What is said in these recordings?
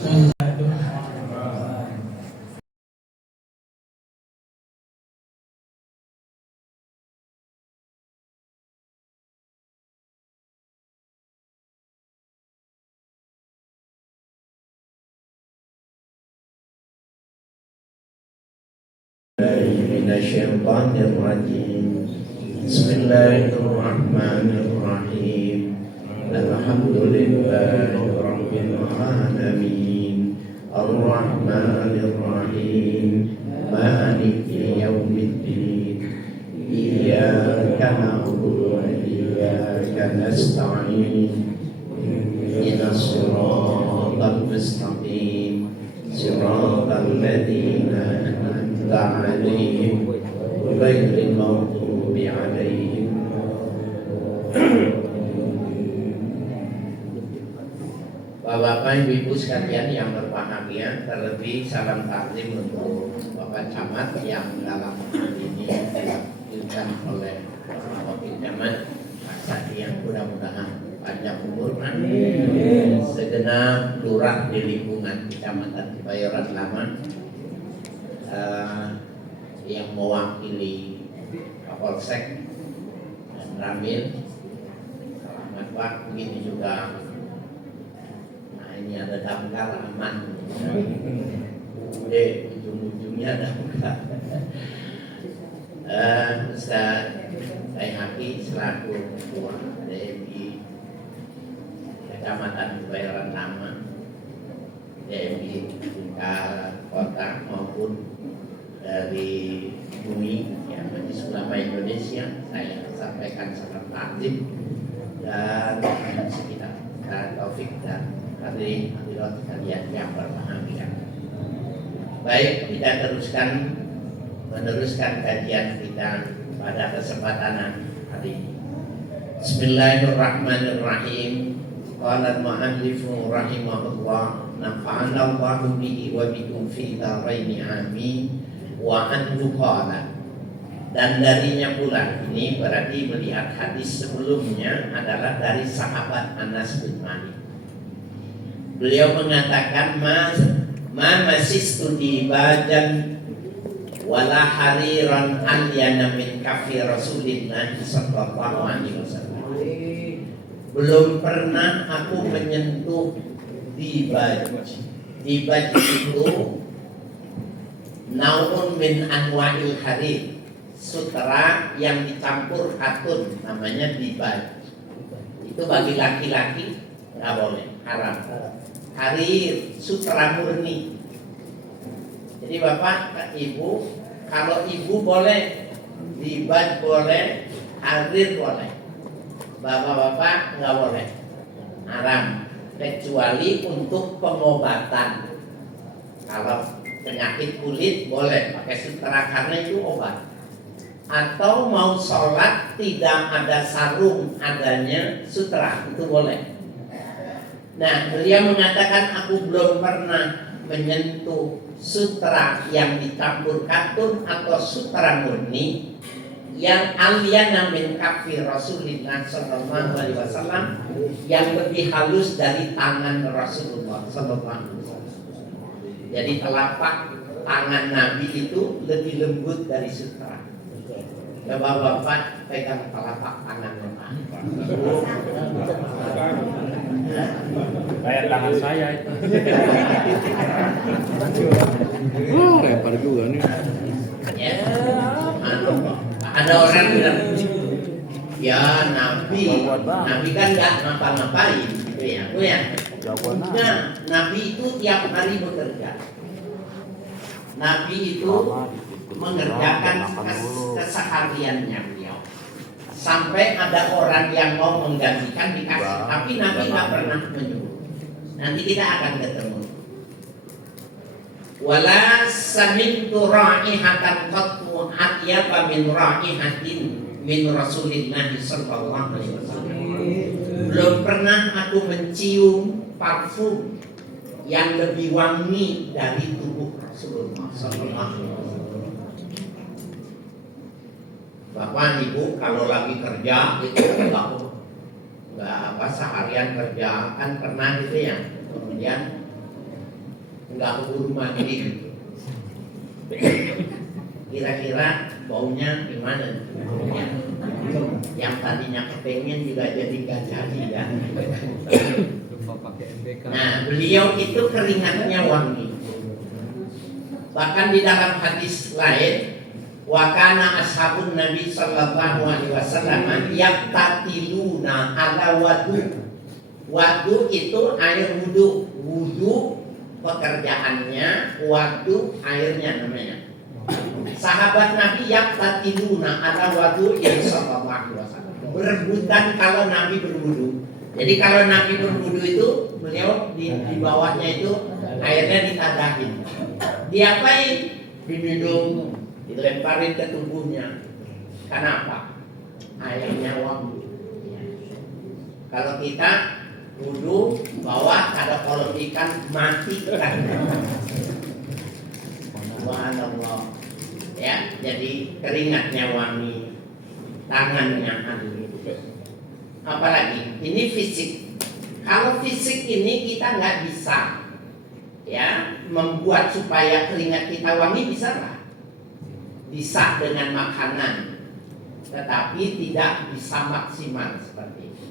Bismillahirrahmanirrahim. Alhamdulillahirabbil alamin. Ar-Rahmanir-Rahim. Maliki yaumiddin. Iyyaka na'budu wa iyyaka nasta'in. Ihdinas siratal mustaqim. Siratal ladzina an'amta 'alaihim ghairil maghdubi 'alaihim. Bapak-bapak, ibu-ibu sekalian yang berbahagia, terlebih salam taklim untuk Bapak Camat yang dalam hal ini dilanjutkan oleh Bapak Camat Pak yang mudah-mudahan panjang umur, segenap lurah di lingkungan Kecamatan Kebayoran Lama yang mewakili Kapolsek dan Ramil. Selamat Pak, begitu juga. Ini ada damkar aman, ujung-ujungnya damkar. Ustaz Haki selaku Ketua DMI Kecamatan Kebayoran Lama, DMI tingkat kota maupun dari bumi yang Majelis Ulama Indonesia, saya sampaikan salam taklim dan sekitar taufik dan hadirin hadirat sekalian yang berbahagia. Baik, kita meneruskan kajian kita pada kesempatan hari ini. Bismillahirrahmanirrahim. Qala al-mu'allifu rahimahullah, nafa'ana Allahu bihi wa bikum fi dharaini amin. Wa anhu qala. Dan darinya pula, ini berarti melihat hadis sebelumnya adalah dari sahabat Anas bin Malik. Beliau mengatakan masistu dibadan wala hariran alyana min kafi Rasulillah sallallahu alaihi wasallam. Belum pernah aku menyentuh dibaj. Dibaj itu naun min anwa'il harir, sutra yang dicampur katun, namanya dibaj. Itu bagi laki-laki nggak boleh, haram. Harir, sutra murni. Jadi bapak, ibu, kalau ibu boleh, dibaj boleh, harir boleh. Bapak-bapak nggak boleh, haram. Kecuali untuk pengobatan. Kalau penyakit kulit boleh pakai sutra karena itu obat. Atau mau sholat tidak ada sarung, adanya sutra, itu boleh. Nah, beliau mengatakan aku belum pernah menyentuh sutra yang dicampur katun atau sutra murni yang alyana min kafi Rasulullah sallallahu alaihi wasallam, yang lebih halus dari tangan Rasulullah sallallahu alaihi wasallam. Jadi telapak tangan Nabi itu lebih lembut dari sutra. Bapak-bapak pegang telapak tangan Bapak. Kayak tangan saya itu. Lempar juga nih. Ya, ada orang bilang, ya Nabi kan nggak ngapa-ngapain, gitu ya, Bu ya. Nah, Nabi itu tiap hari bekerja. Nabi itu mengerjakan kesehariannya beliau. Sampai ada orang yang mau menggantikan dikasih, tapi Nabi nggak pernah menyuruh. Nanti kita akan ketemu. Wala sami'tu ra'ihatan qattu atyaba min ra'ihatin min Rasulillah sallallahu alaihi wasallam. Belum pernah aku mencium parfum yang lebih wangi dari tubuh Rasulullah sallallahu alaihi wasallam. Bapak Ibu kalau lagi kerja itu nggak apa seharian kerja kan pernah gitu ya, kemudian nggak keburu mandi. Kira-kira baunya gimana? Yang tadinya kepengen juga jadi gak jadi ya. Nah, beliau itu keringatnya wangi. Bahkan di dalam hadis lain, wa kana ashabun Nabi sallallahu alaihi wasallam yaqtatiluna ala wadu. Wadu itu air wudu. Wudu pekerjaannya, wadu airnya namanya. Sahabat Nabi yaqtatiluna ala wadu sallallahu alaihi wasallam. Berebutan kalau Nabi berwudu. Jadi kalau Nabi berwudu itu beliau di bawahnya itu airnya ditadahin. Diapain? Diminum, dilemparin ke tubuhnya. Kenapa? Airnya wangi. Kalau kita wudu bawah ada kolam ikan mati kan. Subhanallah. Ya, jadi keringatnya wangi, tangannya halus. Apalagi ini fisik. Kalau fisik ini kita nggak bisa ya membuat supaya keringat kita wangi, bisa nggak? Bisa dengan makanan, tetapi tidak bisa maksimal seperti itu.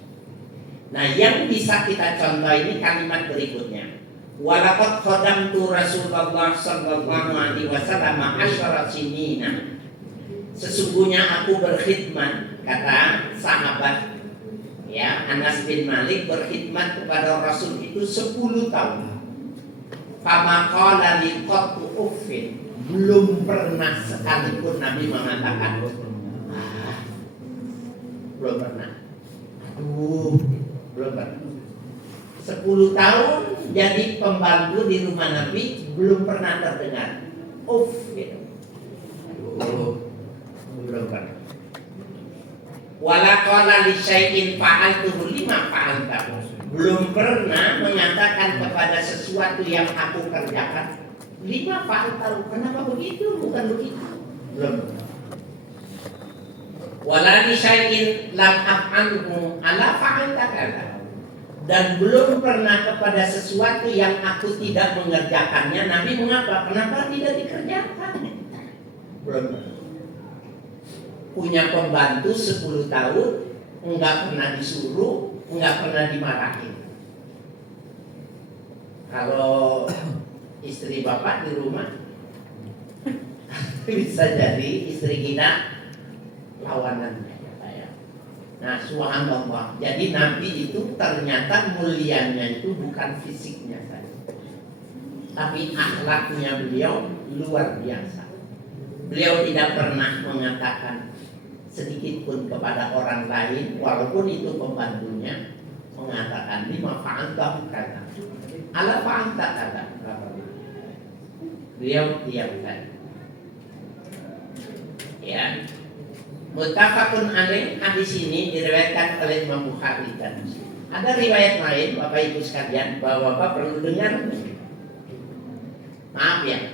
Nah, yang bisa kita contoh ini kalimat berikutnya. Walaqad khadamtu Rasulullah sallallahu alaihi wasallam 10 sinina. Sesungguhnya aku berkhidmat, kata sahabat ya Anas bin Malik, berkhidmat kepada Rasul itu 10 tahun. Fama qala li qattu uffin, belum pernah sekalipun Nabi mengatakan belum pernah. Belum pernah. 10 tahun jadi pembantu di rumah Nabi, belum pernah terdengar uff gitu. Belum pernah. Wala qala li syai'in fa'altuhu lima fa'altahu. Belum pernah mengatakan kepada sesuatu yang aku kerjakan lima fa'altahu. Kenapa begitu? Bukan begitu. Belum. Wala li syai'in lam af'alhu ala fa'altakala. Dan belum pernah kepada sesuatu yang aku tidak mengerjakannya Nabi mengapa? Kenapa tidak dikerjakan? Belum. Punya pembantu 10 tahun, enggak pernah disuruh, enggak pernah dimarahin. Kalau istri bapak di rumah bisa jadi istri kita lawanannya. Nah, subhanallah. Jadi Nabi itu ternyata mulianya itu bukan fisiknya saja, tapi akhlaknya beliau luar biasa. Beliau tidak pernah mengatakan sedikit pun kepada orang lain, walaupun itu pembantunya, mengatakan lima fa'alta kata, ala fa'alta kata. Beliau diamkan. Ya. Muttafaqun alaih, hadis ini diriwayatkan oleh Imam Bukhari dan Muslim. Ada riwayat lain, Bapak Ibu sekalian, bahwa Bapak perlu dengar. Maaf ya.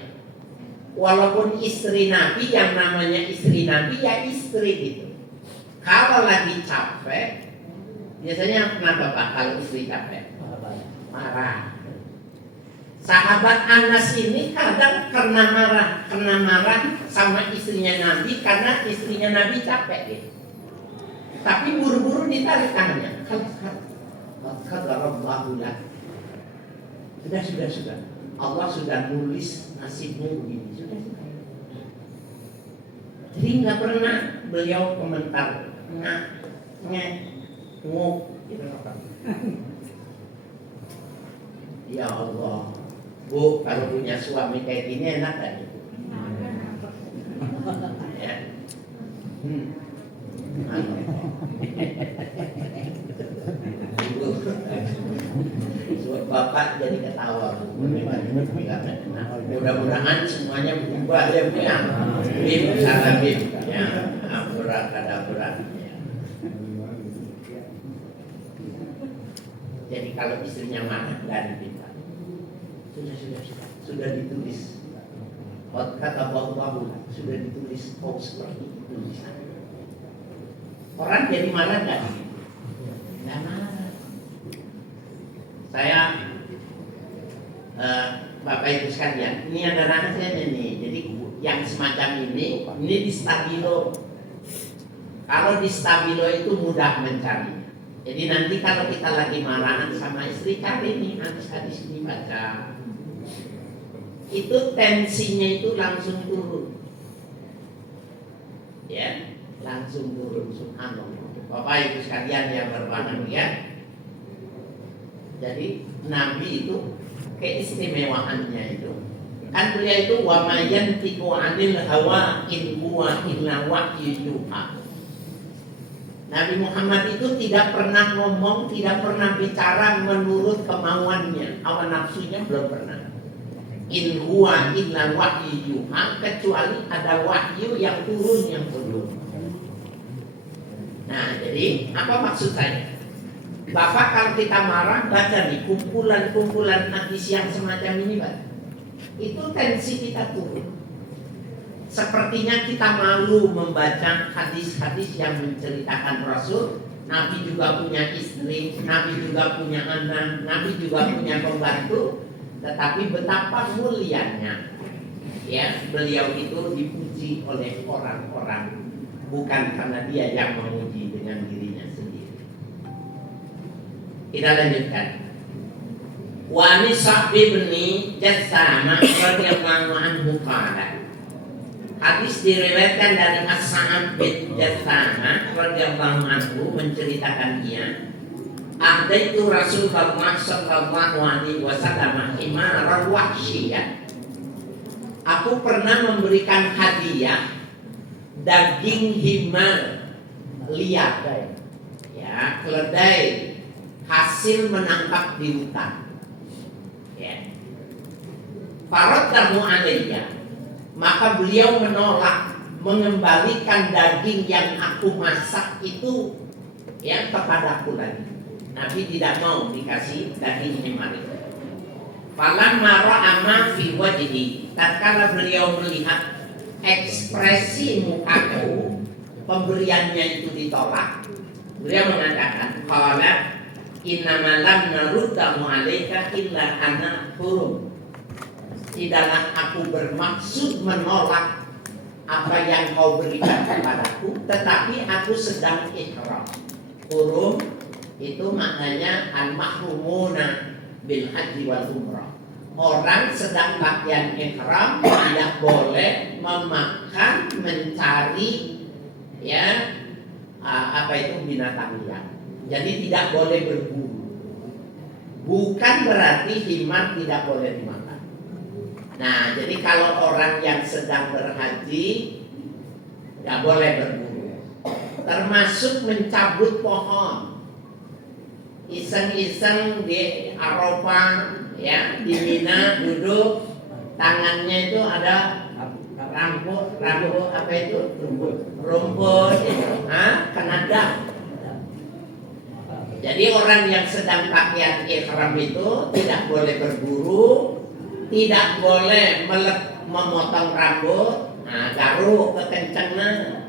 Walaupun istri Nabi, yang namanya istri Nabi ya istri gitu. Kalau lagi capek, biasanya kenapa Pak kalau istri capek? Marah. Sahabat Anas ini kadang kena marah sama istrinya Nabi karena istrinya Nabi capek gitu. Tapi buru-buru ditarik tangannya. Sudah. Allah sudah nulis nasibmu begini. Sudah. Jadi nggak pernah beliau komentar nguk gitu. Ya Allah, Bu, kalau punya suami kayak gini enak kan? Ya. Bapak jadi ketawa. Mudah-mudahan semuanya berubah ya, Bu ya. Bim, salam bim. Ya, abracadabra. Jadi kalau istrinya marah dan pintar. Sudah ditulis. Kata bahwa sudah ditulis seperti itu. Orang jadi marah nggak? Nggak marah. Saya Bapak Ibu sekalian, ini ada rahasianya nih. Jadi yang semacam ini di stabilo. Kalau di stabilo itu mudah mencari. Jadi nanti kalau kita lagi marahan sama istri, cari nih hadis-hadis ini baca. Itu tensinya itu langsung turun. Ya, langsung turun. Subhanallah. Bapak Ibu sekalian yang berbahagia. Jadi Nabi itu keistimewaannya itu kan beliau itu wa ma yantiqu 'anil hawa in huwa illa wahyu yuha. Nabi Muhammad itu tidak pernah ngomong, tidak pernah bicara menurut kemauannya, hawa nafsunya belum pernah. In huwa illa wahyu yuha, kecuali ada wahyu yang turun yang turun. Nah, jadi apa maksud saya? Bapak kalau kita marah baca nih kumpulan-kumpulan hadis yang semacam ini, Pak. Itu tensi kita turun. Sepertinya kita malu membaca hadis-hadis yang menceritakan Rasul. Nabi juga punya istri, Nabi juga punya anak, Nabi juga punya pembantu. Tetapi betapa mulianya, ya, beliau itu dipuji oleh orang-orang, bukan karena dia yang memuji dengan dirinya sendiri. Kita lanjutkan. Wa ni Sa'bi bin Jassama radhiyallahu anhu qala. Hadis diriwayatkan dari As-Sa'ab bin Jassama radhiyallahu anhu menceritakan dia, Ahdaitu Rasulullah sallallahu alaihi wasallam himaran wahsyiyah. Aku pernah memberikan hadiah daging himar liar, ya, keledai hasil menangkap di hutan. Ya. Faraddahu alayya, maka beliau menolak mengembalikan daging yang aku masak itu yang kepadaku lagi. Nabi tidak mau dikasih daging himar itu. Falamma ra'a ma fi wajhi, tatkala beliau melihat ekspresi mukaku, pemberiannya itu ditolak, beliau mengatakan, qala innama lam naruddahu 'alaika illa ana hurum. Tidaklah aku bermaksud menolak apa yang kau berikan kepadaku, tetapi aku sedang ihram. Hurum itu maknanya al-mahrumuna bil haji wal umrah. Orang sedang latihan ihram tidak boleh memakan, mencari, ya, apa itu binatang liar. Jadi tidak boleh berburu. Bukan berarti himar tidak boleh dimakan. Nah, jadi kalau orang yang sedang berhaji tidak boleh berburu. Termasuk mencabut pohon. Iseng-iseng di Arafah, ya, di Mina duduk, tangannya itu ada rambut apa itu? Rumput itu, kena dam. Jadi orang yang sedang pakaian ihram itu tidak boleh berburu, tidak boleh memotong rambut, garuk kekencengan,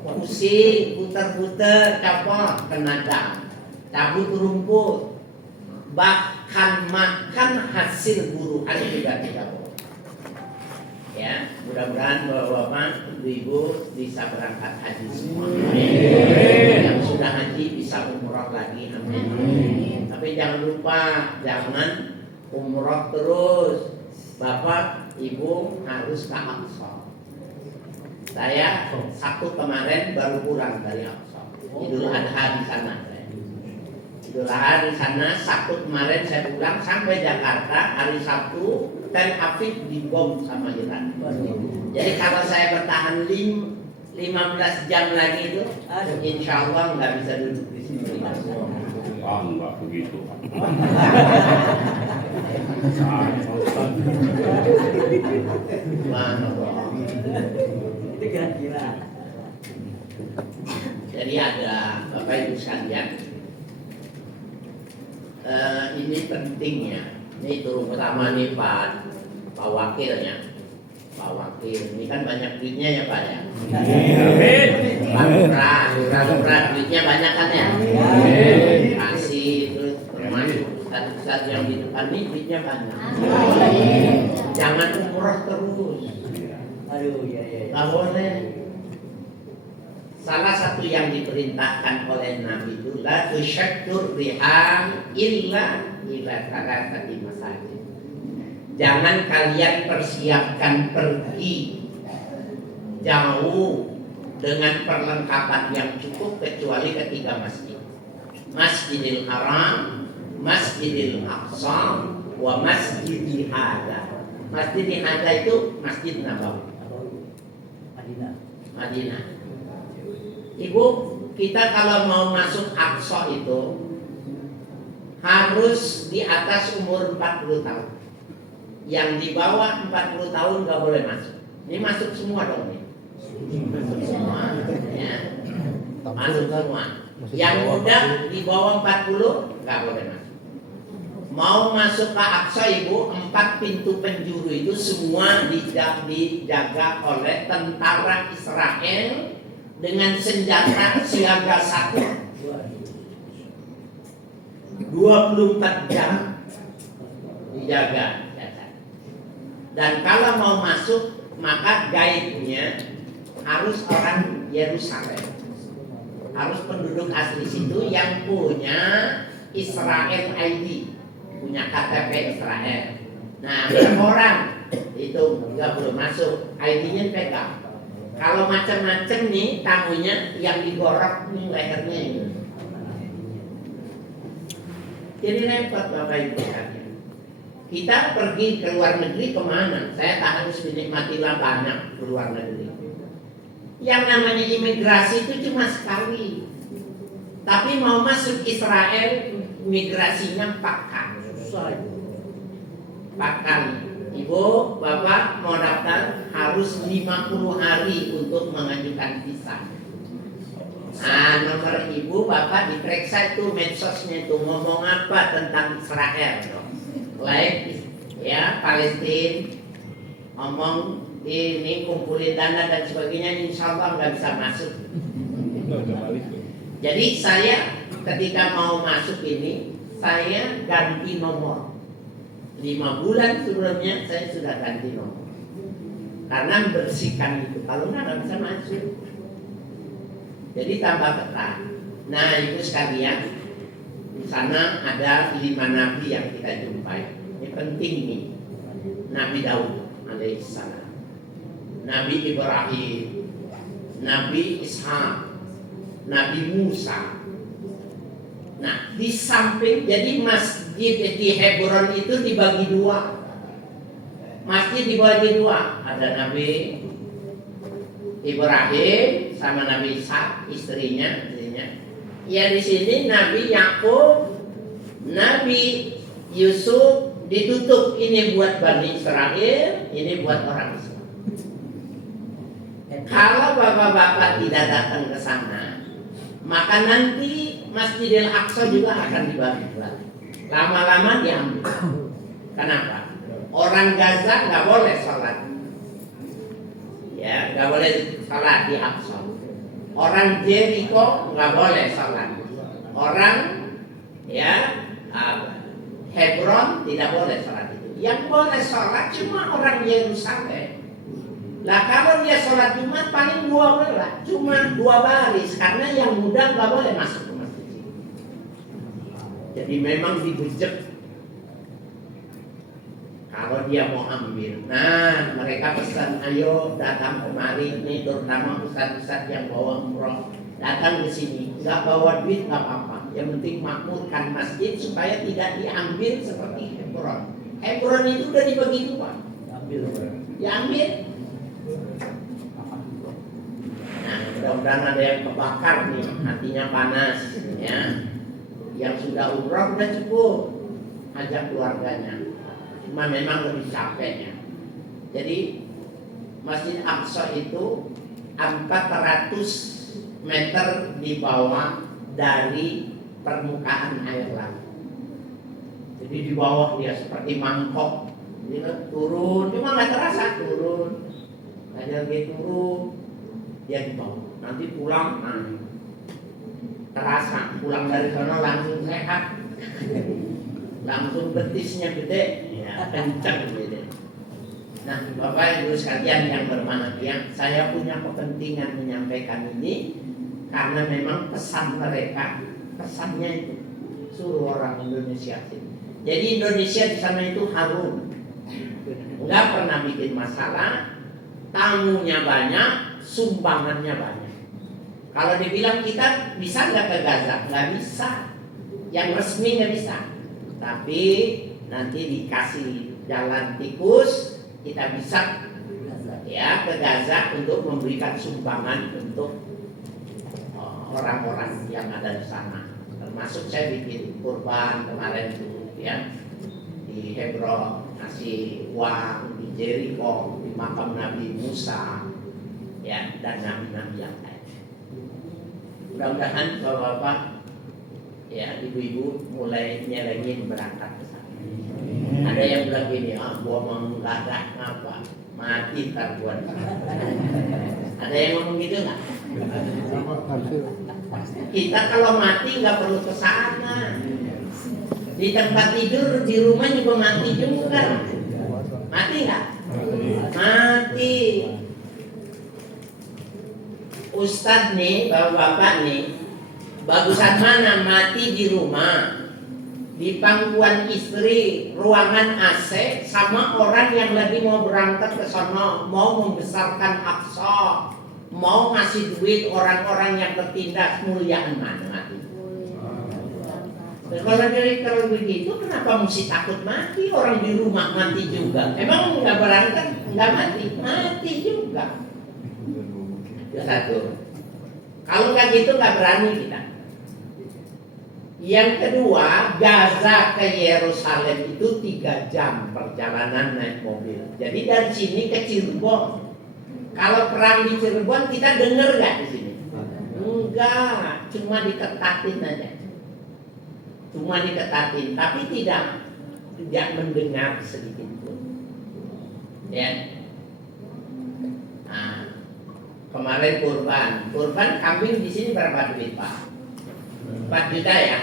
pusing, puter-puter, copot, kena dam. Cabut rumput, bahkan makan hasil buruan juga tidak boleh. Ya, mudah-mudahan bapak-bapak, ibu bisa berangkat haji semua. Yang sudah haji bisa umroh lagi, amin. Tapi jangan lupa, jangan umroh terus. Bapak, ibu harus ke Aqsa. Saya Sabtu kemarin baru pulang dari Aqsa. Idul Adha di sana. Idul Adha di sana, Sabtu kemarin saya pulang sampai Jakarta, hari Sabtu Tel Aviv dibom sama Iran. Jadi kalau saya bertahan 15 jam lagi itu, insya Allah nggak bisa duduk di sini. Enggak begitu. Jadi ada Bapak Ibu sekalian, ini pentingnya. Ini turun pertama nih Pak Wakil ya. Pak Wakil, ini kan banyak duitnya ya Pak ya. Pak Lurah duitnya banyak kan ya. Kasih terus termasuk Ustaz Ustaz yang di depan ini duitnya banyak. Jangan umroh terus. Aduh, ya. Nggak boleh. Salah satu yang diperintahkan oleh Nabi itu la tusyaddur rihal illa ila salasati masajid. Jangan kalian persiapkan pergi jauh dengan perlengkapan yang cukup kecuali ketiga masjid. Masjidil Haram, Masjidil Aqsa, wa Masjidil Hadza. Masjidil Hadza itu Masjid Nabawi. Madinah. Ibu, kita kalau mau masuk Aqsa itu harus di atas umur 40 tahun. Yang di bawah 40 tahun nggak boleh masuk. Ini masuk semua dong nih. Masuk semua. Ya. Masuk semua. Yang muda di bawah 40 nggak boleh masuk. Mau masuk ke Aqsa ibu, 4 pintu penjuru itu semua dijaga oleh tentara Israel dengan senjata siaga 1 24 jam dijaga. Dan kalau mau masuk maka guide-nya harus orang Yerusalem, harus penduduk asli situ yang punya Israel ID, punya KTP Israel. Nah, orang itu nggak boleh masuk, ID-nya pegang. Kalau macam-macam nih tamunya yang digorok nih lehernya ini. Jadi repot Bapak Ibu sekalian. Kita pergi ke luar negeri kemana? Saya tak harus menikmatilah banyak ke luar negeri. Yang namanya imigrasi itu cuma sekali. Tapi mau masuk Israel imigrasinya 4 kali. 4 kali. Ibu, Bapak mau daftar harus 50 hari untuk mengajukan visa. Nah, nomor Ibu, Bapak diperiksa itu medsosnya itu ngomong apa tentang Israel. Like ya Palestina, ngomong ini kumpulin dana dan sebagainya, insya Allah nggak bisa masuk. Jadi saya ketika mau masuk ini, saya ganti nomor. 5 bulan sebelumnya saya sudah ganti nomor karena membersihkan itu, kalau nggak bisa masuk. Jadi tambah ketat. Nah ibu sekalian, di sana ada 5 nabi yang kita jumpai. Ini penting nih. Nabi Daud alaihissalam, Nabi Ibrahim, Nabi Ishak, Nabi Musa. Nah, di samping, jadi masjid di Hebron itu dibagi 2. Masjid dibagi 2. Ada Nabi Ibrahim sama Nabi Ishak, istrinya. Ya di sini Nabi Yakub, Nabi Yusuf ditutup, ini buat Bani Israel, ini buat orang Islam. Kalau bapak-bapak tidak datang ke sana, maka nanti Masjidil Aqsa juga akan dibagi 2. Lama-lama diambil. Kenapa? Orang Gaza nggak boleh sholat. Ya, nggak boleh sholat di Aqsa. Orang Jericho nggak boleh sholat. Orang Hebron tidak boleh sholat itu. Yang boleh sholat cuma orang Yerusalem. Lah kalau dia sholat Jumat paling 2 cuma 2 baris, karena yang muda nggak boleh masuk ke masjid. Jadi memang dibujek kalau dia mau ambil. Nah mereka pesan, ayo datang kemari, ini terutama ustaz-ustaz yang bawa umroh, datang ke sini, nggak bawa duit nggak apa-apa, yang penting makmurkan masjid supaya tidak diambil seperti Hebron. Hebron itu udah dibagi 2, diambil. Nah mudah-mudahan ada yang kebakar nih, hatinya panas ya. Yang sudah umroh udah cukup, ajak keluarganya. Cuma memang lebih capeknya. Jadi Masjid Aqsa itu 400 meter di bawah dari permukaan air laut. Jadi di bawah dia seperti mangkok, dia turun, cuma nggak terasa turun, ada lagi turun, dia di bawah. Nanti pulang, terasa pulang dari sana langsung sehat. langsung betisnya gede, ya, kencang gitu. Nah, Bapak Ibu sekalian yang berbahagia, saya punya kepentingan menyampaikan ini karena memang pesan mereka, pesannya itu suruh orang Indonesia sini. Jadi Indonesia di sana itu harum, nggak pernah bikin masalah, tamunya banyak, sumbangannya banyak. Kalau dibilang kita bisa nggak ke Gaza, nggak bisa. Yang resmi nggak bisa. Tapi nanti dikasih jalan tikus, kita bisa ya ke Gaza untuk memberikan sumbangan untuk orang-orang yang ada di sana. Termasuk saya bikin kurban kemarin tuh ya di Hebron, ngasih uang di Jericho, di makam Nabi Musa ya, dan nabi-nabi yang lain. Mudah-mudahan bapak-bapak ya, ibu-ibu mulai nyelengin berangkat ke sana. Ada yang bilang gini, gua mau mendadak apa, mati ntar gua. Ada yang ngomong gitu nggak? Kita kalau mati nggak perlu ke sana. Di tempat tidur di rumah juga mati juga. Mati nggak? Mati. Ustadz nih, bapak-bapak nih, bagusan mana mati di rumah, di pangkuan istri, ruangan AC, sama orang yang lagi mau berangkat ke sana, mau membesarkan Aqsa, mau ngasih duit orang-orang yang bertindak muliaan mana mati? Kalau begitu, kenapa mesti takut mati? Orang di rumah mati juga. Emang nggak berangkat, nggak mati, mati juga. Itu satu. Kalau nggak gitu nggak berani kita. Yang kedua, Gaza ke Yerusalem itu 3 jam perjalanan naik mobil. Jadi dari sini ke Cirebon. Kalau perang di Cirebon kita dengar nggak di sini? Enggak, cuma diketatin aja. Cuma diketatin, tapi tidak mendengar sedikit pun. Ya. Nah, kemarin kurban kambing di sini berapa duit Pak? 4 juta ya.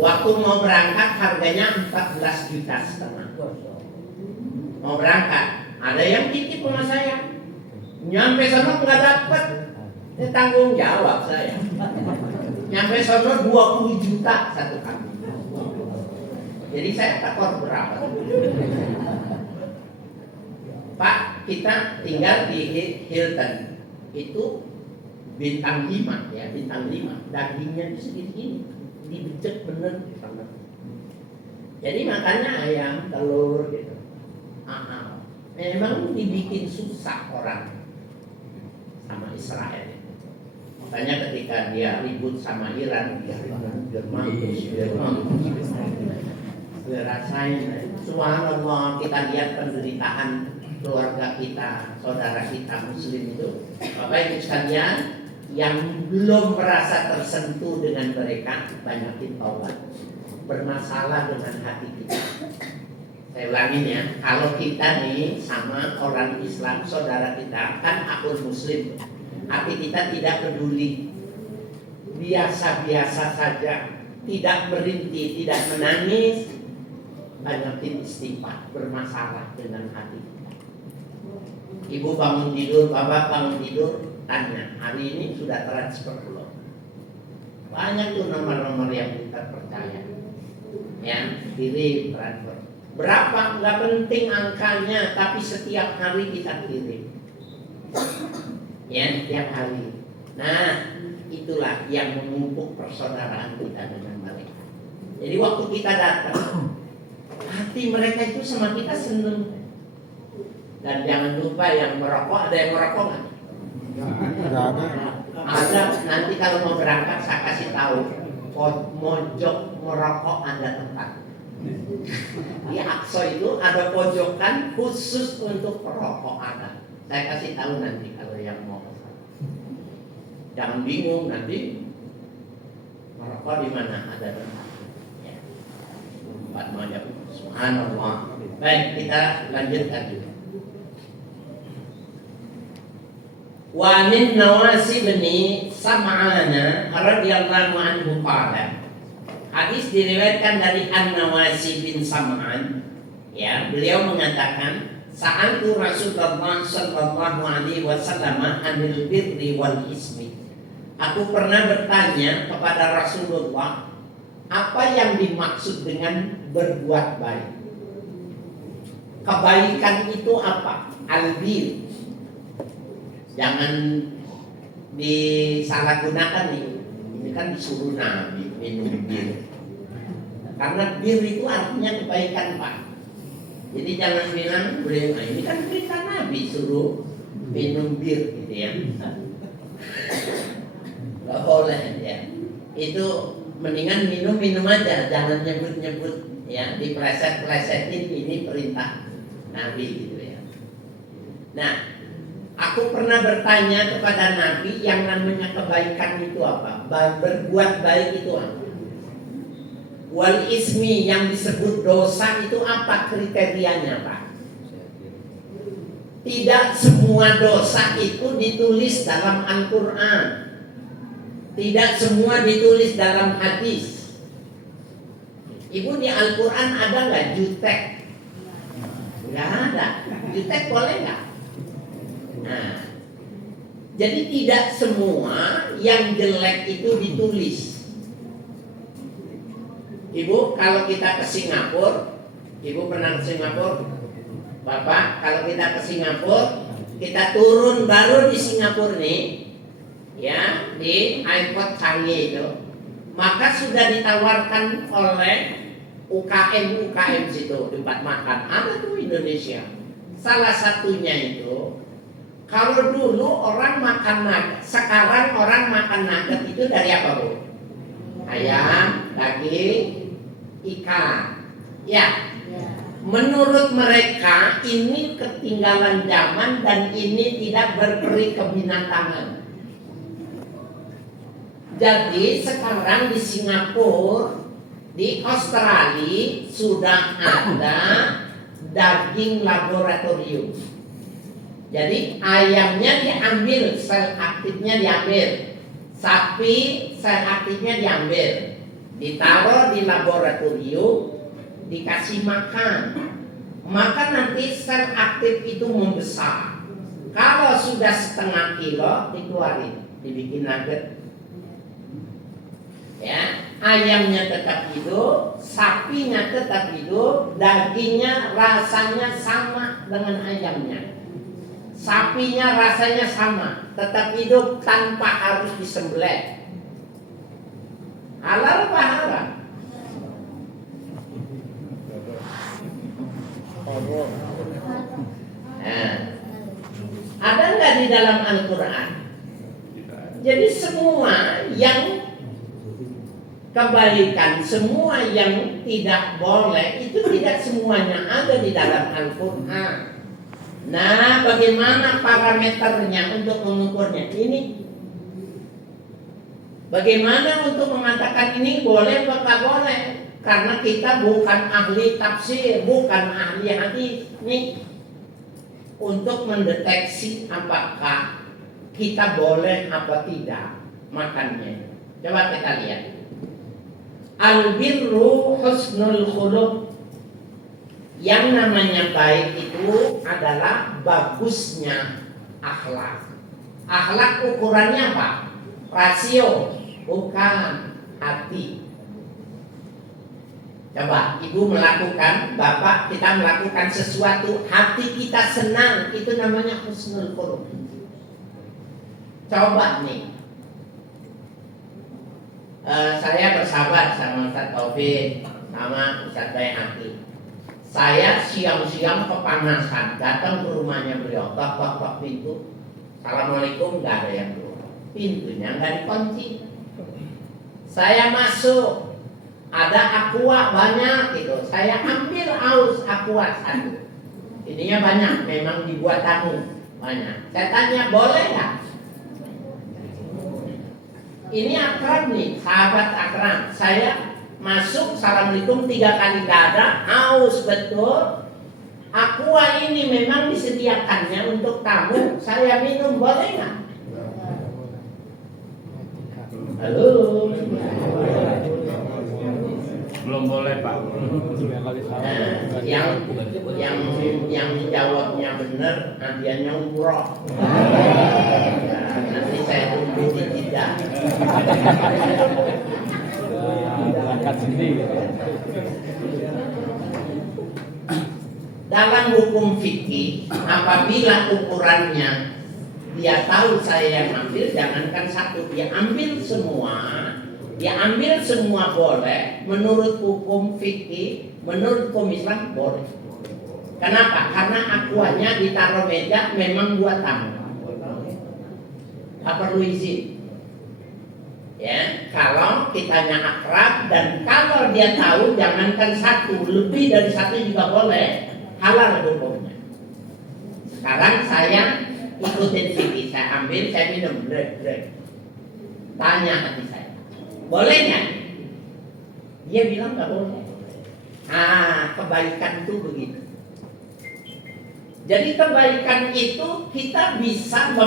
Waktu mau berangkat harganya 14,5 juta. Mau berangkat, ada yang titip sama saya. Nyampe sana nggak dapat, ini tanggung jawab saya. Nyampe sana 20 juta satu kambing. Jadi saya takut berapa? Pak, kita tinggal di Hilton. Itu bintang 5 ya, bintang 5. Dagingnya itu segini, dibecek bener banget. Jadi makannya ayam, telur gitu. Memang dibikin susah orang sama Israel. Makanya ketika dia ribut sama Iran, dia mampus. Dia rasain, subhanallah, kita lihat penderitaan keluarga kita, saudara kita Muslim itu. Bapak Ibu sekalian, yang belum merasa tersentuh dengan mereka, banyakin taubat. Bermasalah dengan hati kita. Saya ulangin ya, kalau kita nih sama orang Islam, saudara kita, kan akun Muslim, hati kita tidak peduli, biasa-biasa saja, tidak merintih, tidak menangis, banyakin istighfar, bermasalah dengan hati kita. Ibu bangun tidur, bapak bangun tidur, tanya, hari ini sudah transfer belum? Banyak tuh nomor-nomor yang kita percaya, yang kirim transfer. Berapa? Nggak penting angkanya, tapi setiap hari kita kirim. Ya, setiap hari. Nah, itulah yang memupuk persaudaraan kita dengan mereka. Jadi waktu kita datang, hati mereka itu sama kita seneng. Dan jangan lupa yang merokok, ada yang merokok nggak? Ada. Nanti kalau mau berangkat saya kasih tahu, mojok merokok ada tempat. Di Aqsa itu ada pojokan khusus untuk perokok ada. Saya kasih tahu nanti kalau yang mau ke sana. Jangan bingung nanti merokok di mana ada tempat. Ya. Tempat mojok. Subhanallah. Baik, kita lanjutkan dulu. Wa min Nawasi bin Sam'ana radhiyallahu anhu qala Hadis diriwayatkan dari An-Nawasi bin Sam'an. Ya, beliau mengatakan, sa'altu Rasulullah sallallahu alaihi wasallam anil birri wal ismi. Aku pernah bertanya kepada Rasulullah, apa yang dimaksud dengan berbuat baik? Kebaikan itu apa? Albir. Jangan disalahgunakan nih. Ini kan disuruh Nabi minum bir. Karena bir itu artinya kebaikan, Pak. Jadi jangan bilang beliau, ini kan perintah Nabi suruh minum bir gitu ya. Gak boleh ya. Itu mendingan minum aja, jangan nyebut ya, dipleset-plesetin, ini perintah Nabi gitu ya. Nah, aku pernah bertanya kepada Nabi, yang namanya kebaikan itu apa? Berbuat baik itu apa? Wal ismi, yang disebut dosa itu apa kriterianya, Pak? Tidak semua dosa itu ditulis dalam Al-Quran. Tidak semua ditulis dalam hadis. Ibu, di Al-Quran ada nggak jutek? Nggak ada. Jutek boleh nggak? Nah, jadi tidak semua yang jelek itu ditulis. Ibu, kalau kita ke Singapura, Ibu pernah ke Singapura? Bapak, kalau kita ke Singapura, kita turun baru di Singapura nih, ya, di airport Changi itu, maka sudah ditawarkan oleh UKM situ tempat makan. Ada tuh Indonesia. Salah satunya itu, kalau dulu orang makan nugget, sekarang orang makan nugget itu dari apa, Bu? Ayam, daging, ikan. Ya. Menurut mereka ini ketinggalan zaman dan ini tidak berperi kebinatangan. Jadi sekarang di Singapura, di Australia sudah ada daging laboratorium. Jadi ayamnya diambil, sel aktifnya diambil. Sapi sel aktifnya diambil, ditaruh di laboratorium, dikasih makan, maka nanti sel aktif itu membesar. Kalau sudah setengah kilo dikeluarin, dibikin nugget. Ya, ayamnya tetap hidup, sapinya tetap hidup, dagingnya rasanya sama dengan ayamnya. Sapinya rasanya sama, tetap hidup tanpa harus disembelih. Halal apa haram? Nah, ada nggak di dalam Al-Quran? Jadi semua yang kebaikan, semua yang tidak boleh, itu tidak semuanya ada di dalam Al-Quran. Nah, bagaimana parameternya untuk mengukurnya? Ini bagaimana untuk mengatakan ini boleh atau tak boleh? Karena kita bukan ahli tafsir, bukan ahli hadis. Nih, untuk mendeteksi apakah kita boleh apa tidak makannya. Coba kita lihat. Al-birru husnul khuluq. Yang namanya baik itu adalah bagusnya akhlak. Akhlak ukurannya apa? Rasio, bukan hati. Coba ibu melakukan, bapak kita melakukan sesuatu, hati kita senang, itu namanya husnul khuluq. Coba nih, saya bersahabat sama Ustaz Taufik, sama Ustaz Bayhaqi. Saya siang-siang kepanasan, datang ke rumahnya beliau, tok pintu. Assalamualaikum, nggak ada yang keluar. Pintunya nggak dikunci. Saya masuk, ada aqua banyak gitu. Saya ambil aus aqua satu. Ininya banyak, memang dibuat tamu banyak. Saya tanya, boleh nggak? Ini akrab nih, sahabat akrab. Saya masuk, assalamualaikum 3 kali nggak ada, haus betul. Aqua ini memang disediakannya untuk tamu. Saya minum, boleh nggak? Halo. belum boleh Pak. Yang jawabnya benar, hadiahnya umroh. Nanti saya tunggu di Jeddah. Berangkat sendiri. Dalam hukum fikih, apabila ukurannya dia tahu saya yang ambil, jangankan satu, dia ambil semua. Dia ambil semua boleh. Menurut hukum fikih, menurut hukum Islam boleh. Kenapa? Karena akuannya ditaruh meja memang buatan. Tak perlu izin. Ya, kalau kitanya akrab dan kalau dia tahu, jangankan satu, lebih dari satu juga boleh. Halal hukumnya. Sekarang saya ikutin fikih, saya ambil, saya minum, break. Tanya hati saya, boleh nggak? Dia bilang nggak boleh. Kebaikan itu begitu. Jadi kebaikan itu kita bisa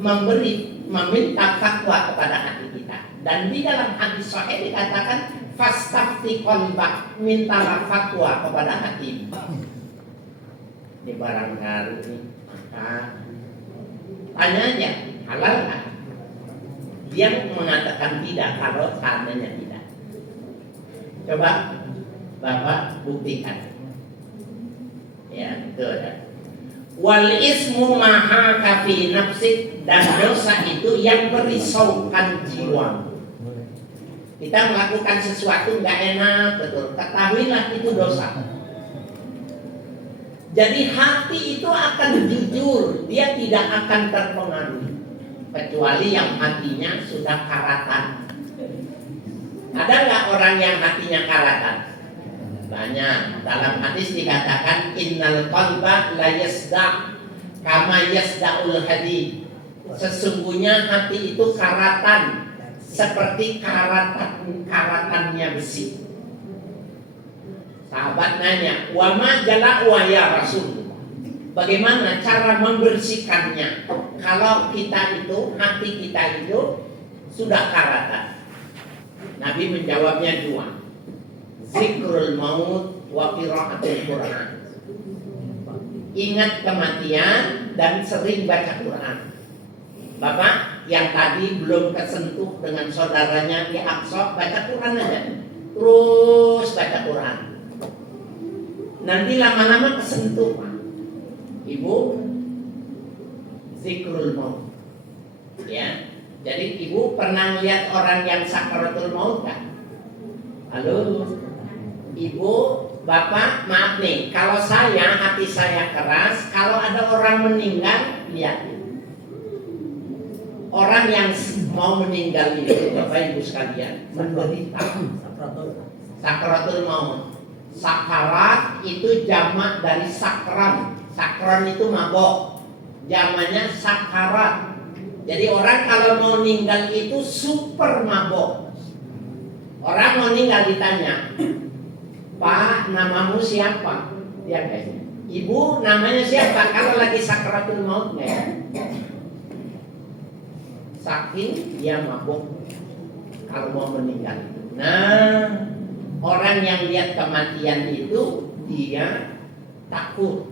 meminta fatwa kepada hati kita. Dan di dalam hadis sahih dikatakan fastafti qalbak, mintalah fatwa kepada hati. Ini barangkali tanya aja, halal nggak? Dia mengatakan tidak kalau seandainya tidak. Coba Bapak buktikan. Ya, betul ya. Wal ismu maha kafi nafsik, dan dosa itu yang merisaukan jiwa. Kita melakukan sesuatu nggak enak, betul. Ketahuilah itu dosa. Jadi hati itu akan jujur, dia tidak akan terpengaruh, kecuali yang hatinya sudah karatan. Ada nggak orang yang hatinya karatan? Banyak. Dalam hadis dikatakan innal qalba la yasda' kama yasda'ul hadid. Sesungguhnya hati itu karatan seperti karatannya besi. Sahabat nanya, wa ma jala'u ya Rasul? Bagaimana cara membersihkannya? Kalau kita itu, hati kita itu sudah karatan. Nabi menjawabnya dua. Zikrul maut wa qiraatul Quran. Ingat kematian dan sering baca Quran. Bapak yang tadi belum kesentuh dengan saudaranya di Aqsa, baca Quran aja. Terus baca Quran. Nanti lama-lama kesentuh. Ibu, zikrul maut. Ya. Jadi ibu pernah melihat orang yang sakaratul maut kan? Halo. Ibu, bapak, maaf nih, kalau saya, hati saya keras, kalau ada orang meninggal, lihatin. Orang yang mau meninggal itu, Bapak Ibu sekalian, menderita. Sakaratul maut. Sakarat itu jamak dari sakram. Sakram itu mabok. Jamaknya sakarat. Jadi orang kalau mau meninggal itu super mabok. Orang mau meninggal ditanya, Pak, namamu siapa? Dia kayaknya. Ibu, namanya siapa? Kalau lagi sakaratul maut ya. Saking dia mabuk kalau mau meninggal. Nah, orang yang lihat kematian itu dia takut.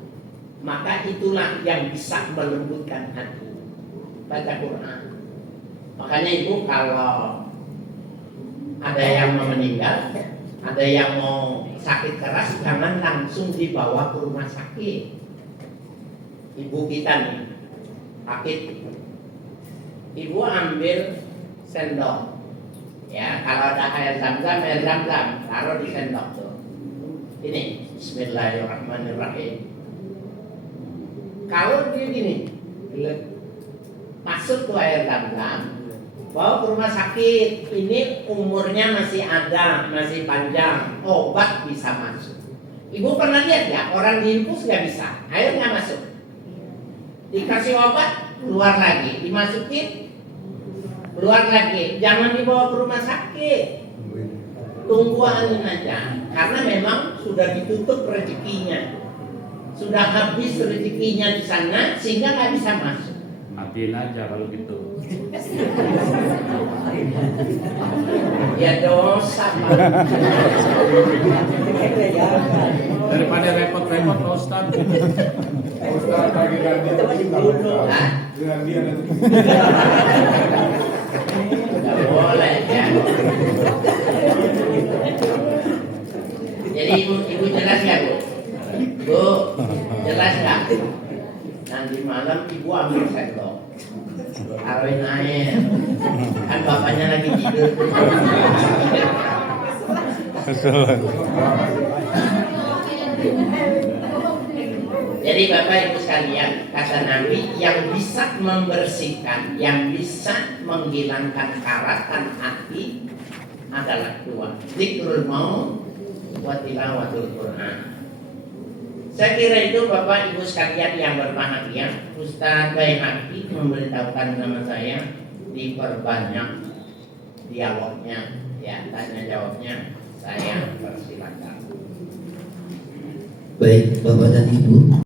Maka itulah yang bisa melembutkan hati. Baca Quran. Makanya ibu kalau ada yang mau meninggal, ada yang mau sakit keras, jangan langsung dibawa ke rumah sakit. Ibu kita nih sakit, ibu ambil sendok. Ya, kalau ada air zam-zam, taruh di sendok tuh. Ini, Bismillahirrahmanirrahim. Kalau dia gini, masuk tuh air zam-zam, bawa ke rumah sakit. Ini umurnya masih ada, masih panjang, obat bisa masuk. Ibu pernah lihat ya, orang diinfus nggak bisa, airnya masuk. Dikasih obat, keluar lagi, dimasukin, keluar lagi. Jangan dibawa ke rumah sakit, tungguan aja, karena memang sudah ditutup rezekinya, sudah habis rezekinya di sana sehingga nggak bisa masuk. Mati matiin aja kalau gitu. Ya dosa Pak. Daripada repot-repot Pak Ustadz. Ustaz lagi ganti Itu masih dulu. Hah? dengan dia nanti. Nggak boleh ya. Jadi ibu jelas ya Bu? Bu, jelas nggak? Nanti malam ibu ambil sendok, taruhin air. Kan bapaknya lagi tidur. Jadi Bapak Ibu sekalian, kata Nabi, yang bisa membersihkan, yang bisa menghilangkan karatan hati adalah dua: dzikrul maut wa tilawatul Quran. Saya kira itu Bapak Ibu sekalian yang berbahagia. Ustaz Baihaqi memberitahukan nama saya, diperbanyak dialognya, ya, tanya jawabnya. Saya persilakan. Baik, Bapak dan Ibu,